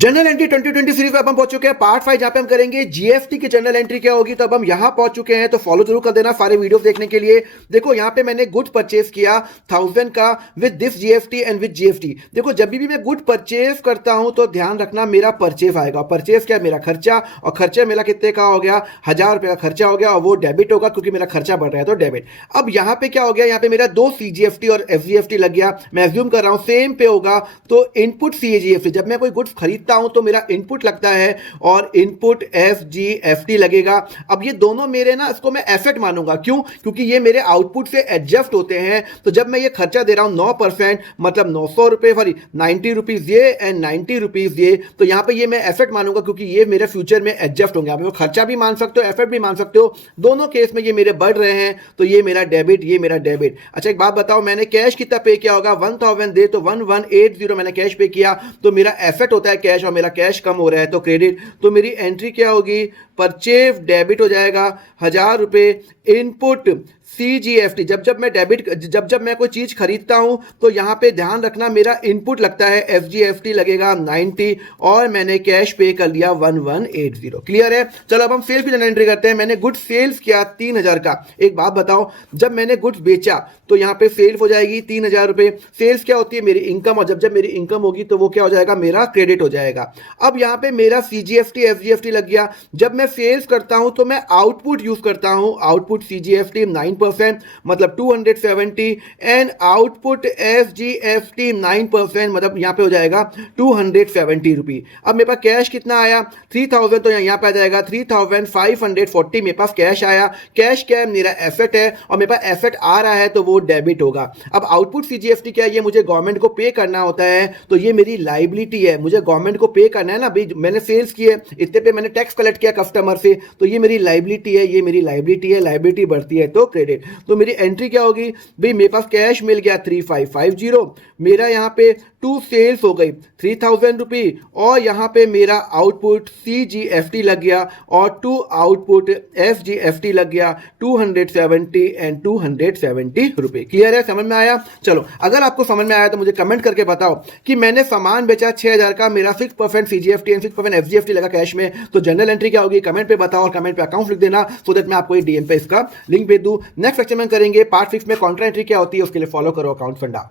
General entry 2020 series में अब हम पहुंच चुके हैं पार्ट 5 जहां पे हम करेंगे जीएसटी की जनरल एंट्री क्या होगी। तो अब हम यहां पहुंच चुके हैं, तो फॉलो जरूर कर देना सारे वीडियोस देखने के लिए। देखो यहां पे मैंने गुड परचेज किया 1000 का with this GST and with GST. देखो जब भी मैं गुड परचेज करता हूं तो ध्यान रखना मेरा परचेज आएगा। परचेज क्या, मेरा खर्चा, और खर्चा मेरा कितने का हो गया, 1000 रुपए का खर्चा हो गया, और वो डेबिट होगा क्योंकि मेरा खर्चा बढ़ रहा है तो डेबिट। अब यहां पे क्या हो गया, यहां पे मेरा 2 सीजीएफटी और एफजीएफटी लग गया। मैं एज्यूम कर रहा हूं सेम पे होगा, तो इनपुट सीजीएफटी, जब मैं कोई गुड्स खरीदता हूं तो मेरा इनपुट लगता है और input F G F T लगेगा। अब ये दोनों मेरे ना, इसको मैं एसेट मानूंगा। क्यों? क्योंकि ये मेरे आउटपुट से एडजस्ट होते हैं। तो जब मैं ये खर्चा दे रहा हूं 9%, मतलब 900 रुपए, सॉरी 90 रुपीज ये एंड 90 रुपीज ये, तो यहां पे ये मैं एसेट मानूंगा क्योंकि ये मेरे फ्यूचर में एडजस्ट होंगे। आप खर्चा भी मान सकते हो, एसेट भी मान सकते हो, दोनों केस में ये मेरे बढ़ रहे हैं, तो ये मेरा डेबिट, ये मेरा डेबिट। अच्छा एक बात बताओ, मैंने कैश कितना पे किया होगा, 1000 दे तो 1180 मैंने कैश पे किया, तो मेरा एसेट होता है कैश, और मेरा कैश कम हो रहा है तो क्रेडिट। तो मेरी एंट्री क्या होगी, परचेज डेबिट हो जाएगा 1000 रुपए, इनपुट सीजीएफटी। जब मैं कोई चीज खरीदता हूं तो यहां पे ध्यान रखना मेरा इनपुट लगता है एफजीएफटी लगेगा 90, और मैंने कैश पे कर लिया 1180। क्लियर है? चलो अब हम सेल्स की जनरल एंट्री करते हैं। मैंने गुड्स सेल्स किया 3000 का। एक बात बताओ, जब मैंने गुड्स बेचा तो यहां पे सेल्स हो जाएगी 3000 रुपए। सेल्स क्या होती है, मेरी इनकम, और जब मेरी इनकम होगी तो वो क्या हो जाएगा, मेरा क्रेडिट हो जाएगा। अब यहां पे मेरा सीजीएफटी एफजीएफटी लग गया। जब मैं सेल्स करता हूं तो मैं आउटपुट यूज करता हूं, आउटपुट सीजीएफटी 9%, मतलब 270, एंड आउटपुट एफजीएफटी 9%, मतलब यहां पे हो जाएगा 270 रुपी। अब मेरे पास कैश कितना आया, 3000, तो यहां पे आ जाएगा 3540 मेरे पास कैश आया। कैश क्या है, मेरा एसेट है, और मेरे पास एसेट आ रहा है तो वो डेबिट होगा। अब आउटपुट सीजीएफटी क्या है, ये मुझे गवर्नमेंट को पे करना होता है, तो ये मेरी लाइबिलिटी है, मुझे गवर्नमेंट को पे करना है ना भाई। मैंने सेल्स किए, इतने पे मैंने टैक्स कलेक्ट किया कस्टमर से, तो ये मेरी लाइबिलिटी है, ये मेरी लाइबिलिटी है। लाइबिलिटी बढ़ती है तो क्रेडिट। तो मेरी एंट्री क्या होगी भाई, मेरे पास कैश मिल गया 3550, मेरा यहां पे टू सेल्स हो गई 3000 रुपी, और यहां पे मेरा आउटपुट सीजीएफटी लग गया, और टू आउटपुट एफजीएफटी लग गया 270 एंड 270 रुपए। क्लियर है? समझ में आया? चलो अगर आपको समझ में आया तो मुझे कमेंट करके बताओ कि मैंने सामान बेचा 6000 का, मेरा 6% सीजीएफटी एंड 6% एफजीएफटी लगा कैश में, तो जनरल एंट्री क्या होगी, कमेंट पे बताओ, और कमेंट पे अकाउंट लिख देना, सो दैट मैं आपको डीएम पे इसका लिंक भेज दूं। नेक्स्ट लेक्चर में करेंगे पार्ट 6 में कॉन्ट्रा एंट्री क्या होती है, उसके लिए फॉलो करो अकाउंट फंडा।